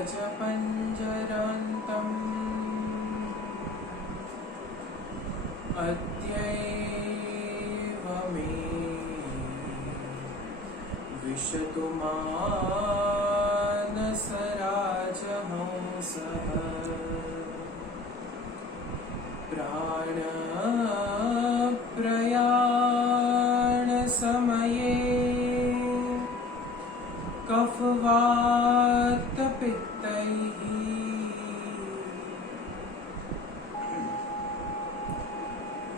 राजपञ्जरान्तम् अद्यैव मे विशतु मानसराजहंसः प्राणप्रयाणसमये कफवातपित्तैः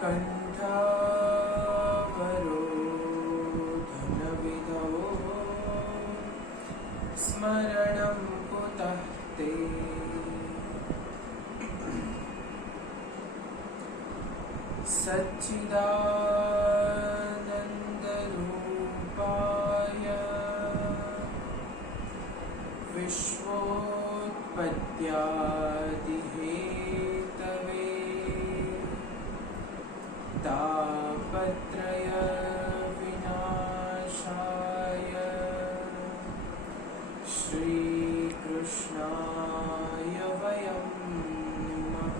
कण्ठावरोधनविधौ स्मरणं कुतः ते सच्चिदानन्दरूपाय विश्वोत्पत्त्यादिहेतवे तापत्रय विनाशाय श्रीकृष्णाय वयं नमः।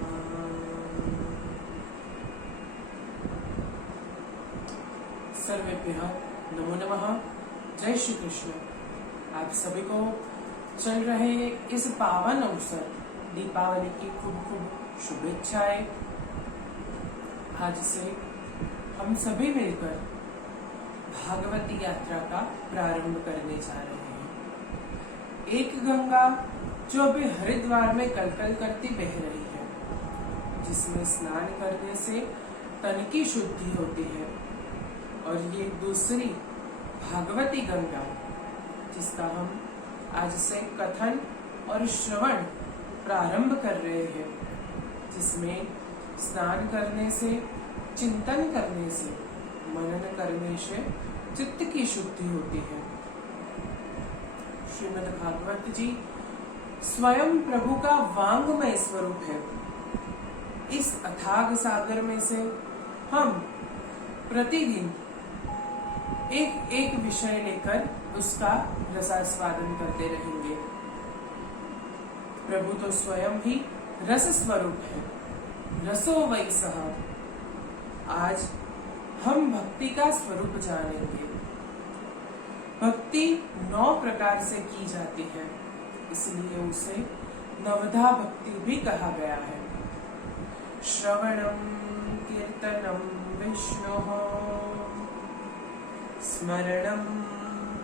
सर्वेभ्यः नमो नमः। जय श्री कृष्ण। आप सभी को चल रहे इस पावन अवसर दीपावली की खूब खूब शुभेच्छाएं। आज से हम सभी मिलकर भागवती यात्रा का प्रारंभ करने जा रहे हैं। एक गंगा जो अभी हरिद्वार में कलकल करती बह रही है, जिसमें स्नान करने से तन की शुद्धि होती है, और ये दूसरी भागवती गंगा जिसका हम आज से कथन और श्रवण प्रारंभ कर रहे हैं, जिसमें स्नान करने से, चिंतन करने से, मनन करने से चित्त की शुद्धि होती है। श्रीमद् भागवत जी स्वयं प्रभु का वांगमय स्वरूप है। इस अथाग सागर में से हम प्रतिदिन एक एक विषय लेकर उसका रसास्वादन करते रहेंगे। प्रभु तो स्वयं ही रस स्वरूप है। रसो वै सः। आज हम भक्ति का स्वरूप जानेंगे। भक्ति 9 प्रकार से की जाती है, इसलिए उसे नवधा भक्ति भी कहा गया है। श्रवणं कीर्तनं विष्णोः, स्मरणं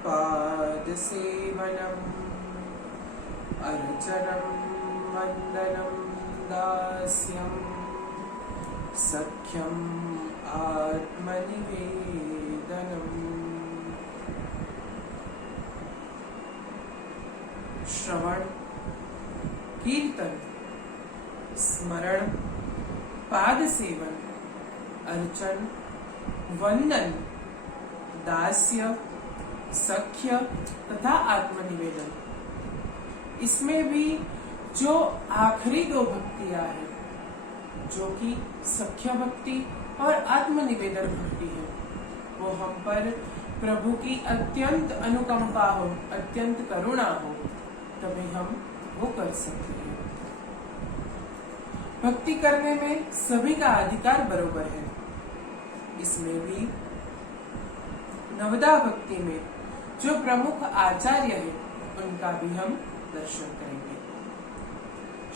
पादसेवनम्, अर्चनं वन्दनं दास्यं, सख्यम् आत्मनिवेदनम्। श्रवण, कीर्तन, स्मरण, पाद सेवन, अर्चन, वंदन, दास्य, सख्य तथा आत्मनिवेदन। इसमें भी जो आखिरी 2 भक्तियां हैं, जो कि सख्य भक्ति और आत्मनिवेदन भक्ति है, वो हम पर प्रभु की अत्यंत अनुकंपा हो, अत्यंत करुणा हो, तभी हम वो कर सकते हैं। भक्ति करने में सभी का अधिकार बराबर है। इसमें भी नवदा भक्ति में जो प्रमुख आचार्य है, उनका भी हम दर्शन करेंगे।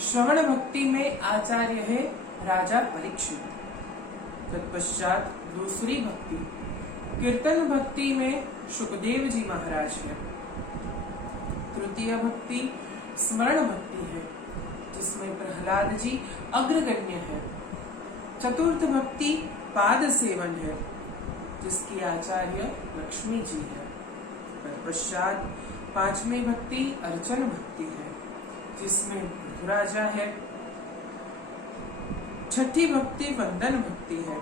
श्रवण भक्ति में आचार्य है राजा परीक्षित। तत्पश्चात दूसरी भक्ति कीर्तन भक्ति में शुकदेव जी महाराज है। तृतीय भक्ति स्मरण भक्ति है, जिसमें प्रहलाद जी अग्रगण्य है। चतुर्थ भक्ति पाद सेवन है, जिसकी आचार्य लक्ष्मी जी है। तत्पश्चात 5वीं भक्ति अर्चन भक्ति है, जिसमें राजा है। छठी भक्ति वंदन भक्ति है,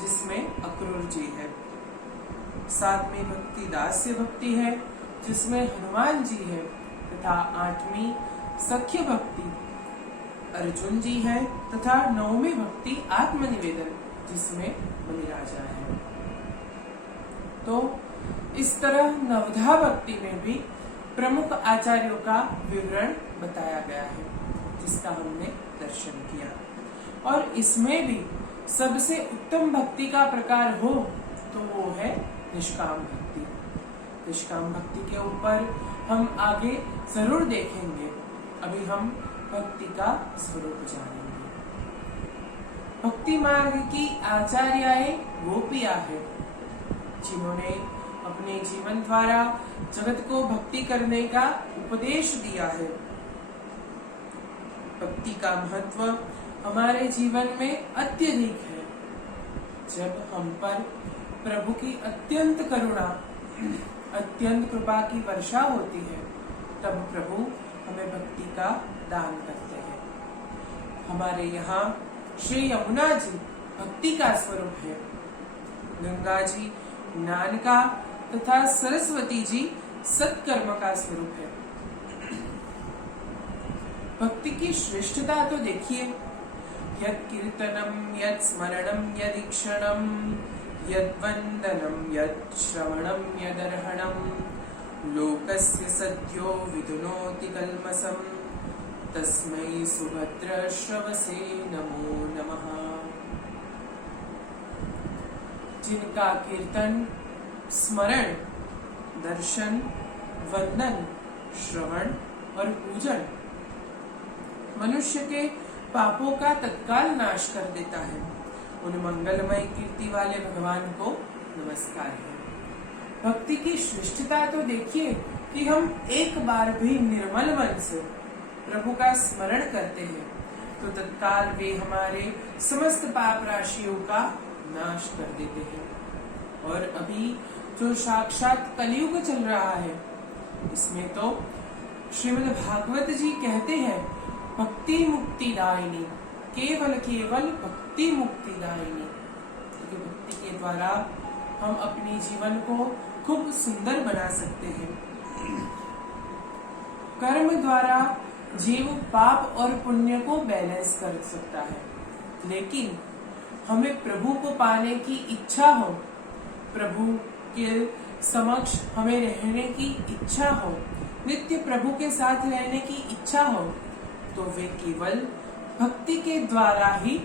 जिसमें अक्रूर जी है। 7वीं भक्ति दास्य भक्ति है, जिसमें हनुमान जी है। तथा 8वीं सख्य भक्ति अर्जुन जी है। तथा 9वीं भक्ति आत्मनिवेदन, जिसमें बलिराजा है। तो इस तरह नवधा भक्ति में भी प्रमुख आचार्यों का विवरण बताया गया है, जिसका हमने दर्शन किया। और इसमें भी सबसे उत्तम भक्ति का प्रकार हो तो वो है निष्काम भक्ति। निष्काम भक्ति के ऊपर हम आगे जरूर देखेंगे। अभी हम भक्ति का स्वरूप जानेंगे। भक्ति मार्ग की आचार्याएं गोपियां हैं, जिन्होंने अपने जीवन द्वारा जगत को भक्ति करने का उपदेश दिया है। भक्ति का महत्व हमारे जीवन में अत्यधिक है। जब हम पर प्रभु की अत्यंत करुणा, अत्यंत कृपा की वर्षा होती है, तब प्रभु हमें भक्ति का दान करते हैं। हमारे यहाँ श्री यमुना जी भक्ति का स्वरूप है, गंगा जी ज्ञान का तथा सरस्वती जी सत्कर्म का स्वरूप है। भक्ति की श्रेष्ठता तो देखिए, यत् कीर्तनम, यत् स्मरणम, यदीक्षणम, यद्वंदनम, यत् श्रवणम, यदर्हणम, लोकस्य सद्यो विदुनोति कल्मषम, तस्मै सुभद्र श्रवसे नमो नमः। जिनका कीर्तन, स्मरण, दर्शन, वंदन, श्रवण और पूजन मनुष्य के पापों का तत्काल नाश कर देता है, उन मंगलमय कीर्ति वाले भगवान को नमस्कार है। भक्ति की श्रेष्ठता तो देखिए कि हम एक बार भी निर्मल मन से प्रभु का स्मरण करते हैं तो तत्काल वे हमारे समस्त पाप राशियों का नाश कर देते हैं। और अभी जो साक्षात कलयुग चल रहा है, इसमें तो श्रीमद् भागवत जी कहते हैं, भक्ति मुक्ति दायिनी, केवल केवल भक्ति मुक्ति दायिनी। क्योंकि भक्ति के द्वारा हम अपने जीवन को खूब सुंदर बना सकते हैं। कर्म द्वारा जीव पाप और पुण्य को बैलेंस कर सकता है, लेकिन हमें प्रभु को पाने की इच्छा हो, प्रभु के समक्ष हमें रहने की इच्छा हो, नित्य प्रभु के साथ रहने की इच्छा हो, तो वे केवल भक्ति के द्वारा ही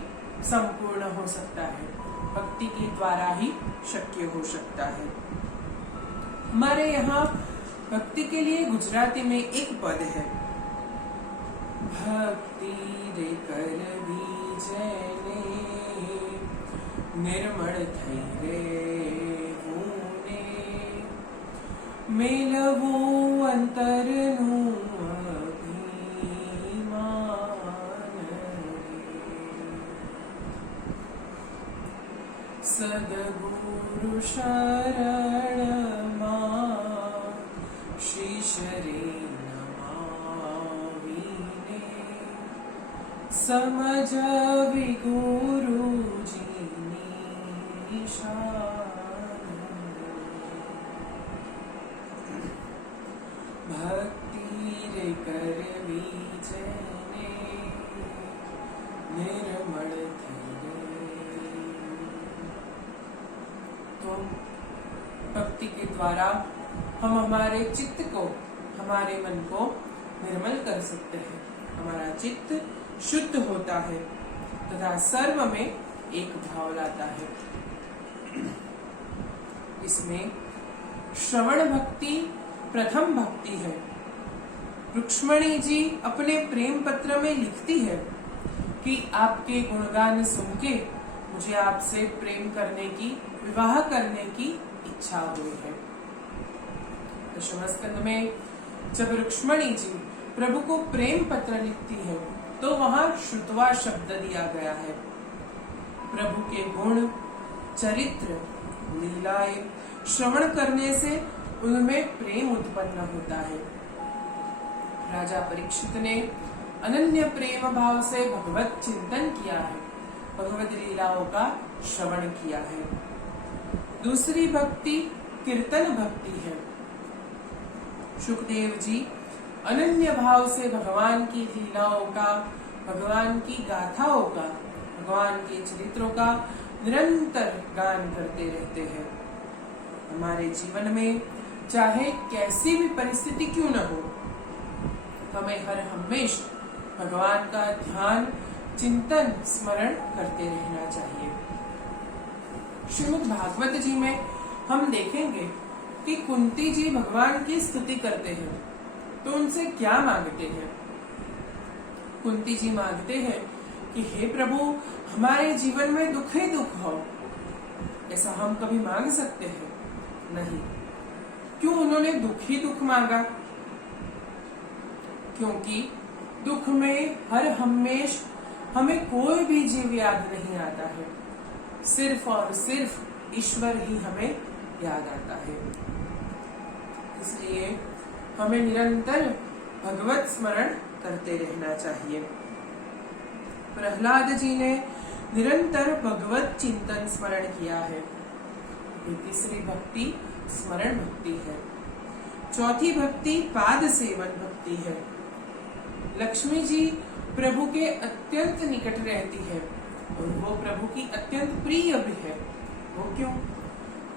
संपूर्ण हो सकता है, भक्ति के द्वारा ही शक्य हो सकता है। हमारे यहाँ भक्ति के लिए गुजराती में एक पद है, भक्ति रे करवी जेने निर्मल थई रे हूने मेलवो अंतरनु सद्गुरु शरण शीश रे नमाविने समझ गुरु जी निशान। भक्ति रे करवी जेने निर्मल तो भक्ति के द्वारा हम हमारे चित्त को, हमारे मन को निर्मल कर सकते हैं। हमारा चित्त शुद्ध होता है तथा सर्व में एक भाव लाता है। इसमें श्रवण भक्ति प्रथम भक्ति है। रुक्ष्मणी जी अपने प्रेम पत्र में लिखती है कि आपके गुणगान सुन के मुझे आपसे प्रेम करने की, विवाह करने की इच्छा हुई है। दशम स्कंद में जब रुक्ष्मणी जी प्रभु को प्रेम पत्र लिखती है तो वहां श्रुतवा शब्द दिया गया है। प्रभु के गुण, चरित्र, लीलाएं श्रवण करने से उनमें प्रेम उत्पन्न होता है। राजा परीक्षित ने अनन्य प्रेम भाव से भगवत चिंतन किया है, भगवत लीलाओं का श्रवण किया है। दूसरी भक्ति कीर्तन भक्ति है। सुखदेव जी अनन्य भाव से भगवान की लीलाओं का, भगवान की गाथाओं का, भगवान के चरित्रों का निरंतर गान करते रहते हैं। हमारे जीवन में चाहे कैसी भी परिस्थिति क्यों न हो, हमें हर हमेशा भगवान का ध्यान, चिंतन, स्मरण करते रहना चाहिए। श्रीमद् भागवत जी में हम देखेंगे कि कुंती जी भगवान की स्तुति करते हैं तो उनसे क्या मांगते हैं। कुंती जी मांगते हैं कि हे प्रभु, हमारे जीवन में दुख ही दुख हो। ऐसा हम कभी मांग सकते हैं? नहीं। क्यों उन्होंने दुख ही दुख मांगा? क्योंकि दुख में हर हमेशा हमें कोई भी जीव याद नहीं आता है, सिर्फ और सिर्फ ईश्वर ही हमें याद आता है। इसलिए हमें निरंतर भगवत स्मरण करते रहना चाहिए। प्रहलाद जी ने निरंतर भगवत चिंतन स्मरण किया है। तीसरी भक्ति स्मरण भक्ति है। चौथी भक्ति पाद सेवन भक्ति है। लक्ष्मी जी प्रभु के अत्यंत निकट रहती है और वो प्रभु की अत्यंत प्रिय भी है। वो क्यों?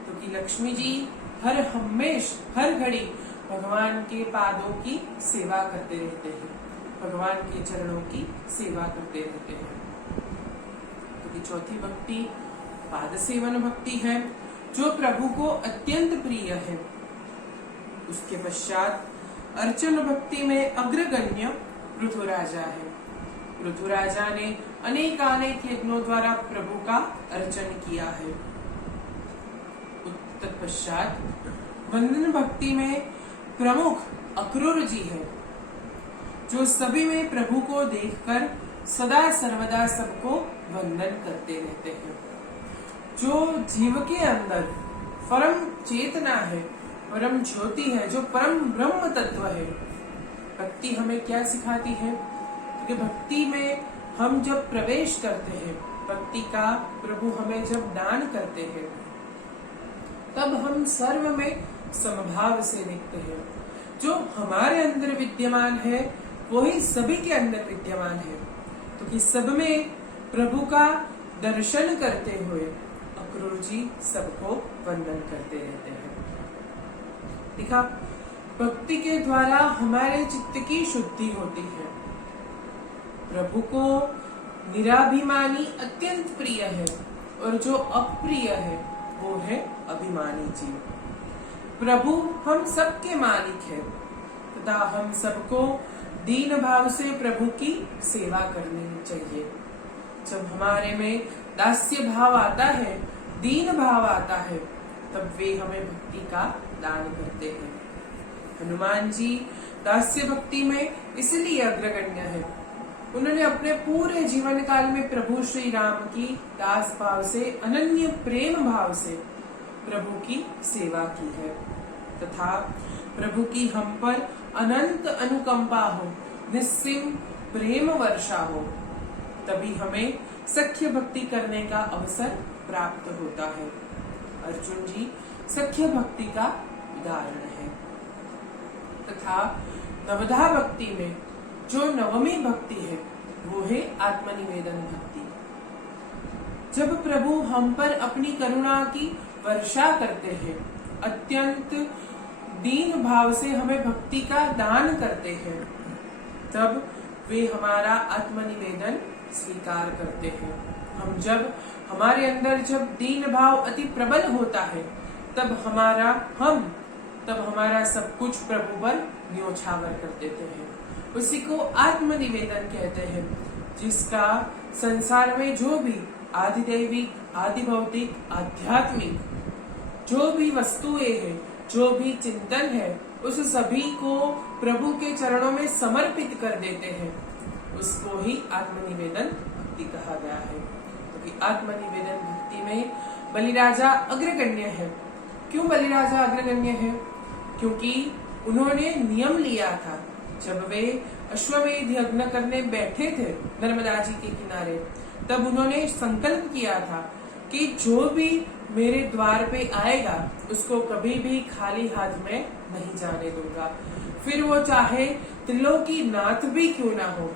क्योंकि लक्ष्मी जी हर हमेशा हर घड़ी भगवान के पादों की सेवा करते रहते हैं, भगवान के चरणों की सेवा करते रहते हैं। क्योंकि चौथी भक्ति पाद सेवन भक्ति है जो प्रभु को अत्यंत प्रिय है। उसके पश्चात अर्चन भक्ति में अग्रगण्य पृथुराजा है। पृथुराजा ने अनेकानेक यज्ञों द्वारा प्रभु का अर्चन किया है। तत्पश्चात वंदन भक्ति में प्रमुख अक्रूर जी है, जो सभी में प्रभु को देखकर सदा सर्वदा सबको वंदन करते रहते हैं। जो जीव के अंदर परम चेतना है, परम ज्योति है, जो परम ब्रह्म तत्व है। भक्ति हमें क्या सिखाती है? कि भक्ति में हम जब प्रवेश करते हैं, भक्ति का प्रभु हमें जब दान करते हैं, तब हम सर्व में समभाव से देखते हैं। जो हमारे अंदर विद्यमान है वही सभी के अंदर विद्यमान है। तो कि सब में प्रभु का दर्शन करते हुए अक्रूर जी सबको वंदन करते रहते हैं। देखा, भक्ति के द्वारा हमारे चित्त की शुद्धि होती है। प्रभु को निराभिमानी अत्यंत प्रिय है और जो अप्रिय है वो है अभिमानी जीव। प्रभु हम सबके मालिक है तथा हम सबको दीन भाव से प्रभु की सेवा करनी चाहिए। जब हमारे में दास्य भाव आता है, दीन भाव आता है, तब वे हमें भक्ति का दान करते हैं। हनुमान जी दास्य भक्ति में इसलिए अग्रगण्य है। उन्होंने अपने पूरे जीवन काल में प्रभु श्री राम की दास भाव से, अनन्य प्रेम भाव से प्रभु की सेवा की है तथा प्रभु की हम पर अनंत अनुकंपा हो, निस्सीम प्रेम वर्षा हो, तभी हमें सख्य भक्ति करने का अवसर प्राप्त होता है। अर्जुन जी सख्य भक्ति का उदाहरण है। तथा नवधा भक्ति में जो नवमी भक्ति है वो है आत्मनिवेदन भक्ति। जब प्रभु हम पर अपनी करुणा की वर्षा करते हैं, अत्यंत दीन भाव से हमें भक्ति का दान करते हैं, तब वे हमारा आत्मनिवेदन स्वीकार करते हैं। हमारे अंदर जब दीन भाव अति प्रबल होता है, तब हमारा सब कुछ प्रभु पर न्योछावर कर देते हैं। उसी को आत्मनिवेदन कहते हैं, जिसका संसार में जो भी आदिदैविक, आदि भौतिक, आध्यात्मिक जो भी वस्तुएं हैं, जो भी चिंतन है, उस सभी को प्रभु के चरणों में समर्पित कर देते हैं। उसको ही आत्मनिवेदन भक्ति कहा गया है। क्योंकि आत्मनिवेदन भक्ति में बलिराजा अग्रगण्य है। क्यों बलिराजा अग्रगण्य है? क्योंकि उन्होंने नियम लिया था, जब वे अश्वमेध यज्ञ करने बैठे थे नर्मदा जी के किनारे, तब उन्होंने संकल्प किया था कि जो भी मेरे द्वार पे आएगा उसको कभी भी खाली हाथ में नहीं जाने दूंगा, फिर वो चाहे त्रिलोकी नाथ भी क्यों ना हो।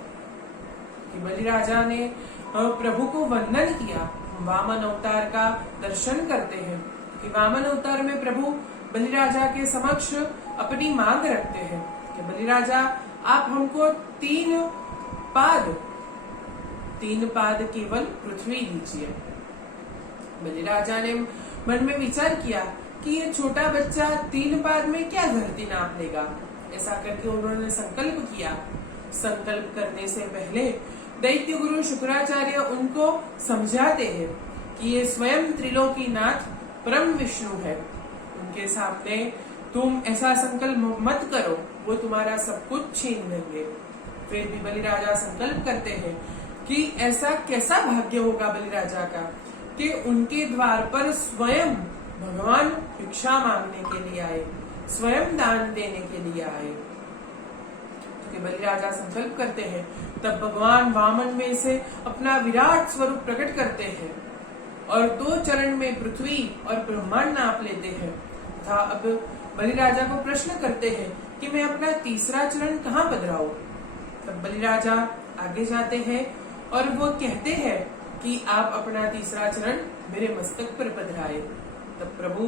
कि बलिराजा ने प्रभु को वंदन किया। वामन अवतार का दर्शन करते हैं कि वामन अवतार में प्रभु बलिराजा के समक्ष अपनी मांग रखते हैं कि बलिराजा आप हमको तीन पाद केवल पृथ्वी दीजिए। बलिराजा ने मन में विचार किया कि ये छोटा बच्चा 3 पाद में क्या धरती नाप लेगा। ऐसा करके उन्होंने संकल्प किया। संकल्प करने से पहले दैत्य गुरु शुक्राचार्य उनको समझाते हैं कि ये स्वयं त्रिलोकीनाथ परम विष्णु है। उनके सामने तुम ऐसा संकल्प मत करो, वो तुम्हारा सब कुछ छीन लेंगे। फिर भी बलिराजा संकल्प करते हैं कि ऐसा कैसा भाग्य होगा बलिराजा का कि उनके द्वार पर स्वयं भगवान भिक्षा मांगने के लिए आए, स्वयं दान देने के लिए आए। तो बलिराजा संकल्प करते हैं, तब भगवान वामन में से अपना विराट स्वरूप प्रकट करते हैं और 2 चरण में पृथ्वी और ब्रह्मांड नाप लेते हैं तथा अब बलिराजा को प्रश्न करते हैं कि मैं अपना तीसरा चरण कहाँ पधराऊं। तब बलिराजा आगे जाते हैं और वो कहते हैं कि आप अपना तीसरा चरण मेरे मस्तक पर पधराए। तब प्रभु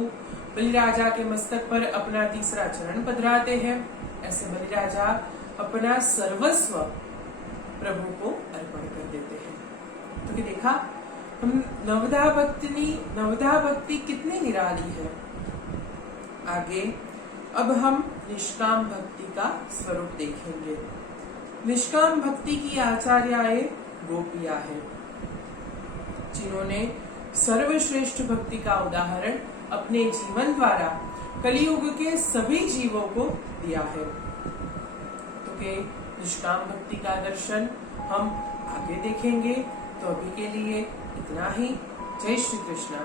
बलिराजा के मस्तक पर अपना तीसरा चरण पधराते हैं। ऐसे बलिराजा अपना सर्वस्व प्रभु को अर्पण कर देते हैं। तो देखा हम नवधा भक्ति कितनी निराली है। आगे अब हम निष्काम भक्ति का स्वरूप देखेंगे। निष्काम भक्ति की आचार्याएं गोपियां हैं, जिन्होंने सर्वश्रेष्ठ भक्ति का उदाहरण अपने जीवन द्वारा कलियुग के सभी जीवों को दिया है। तो के निष्काम भक्ति का दर्शन हम आगे देखेंगे। तो अभी के लिए इतना ही। जय श्री कृष्ण।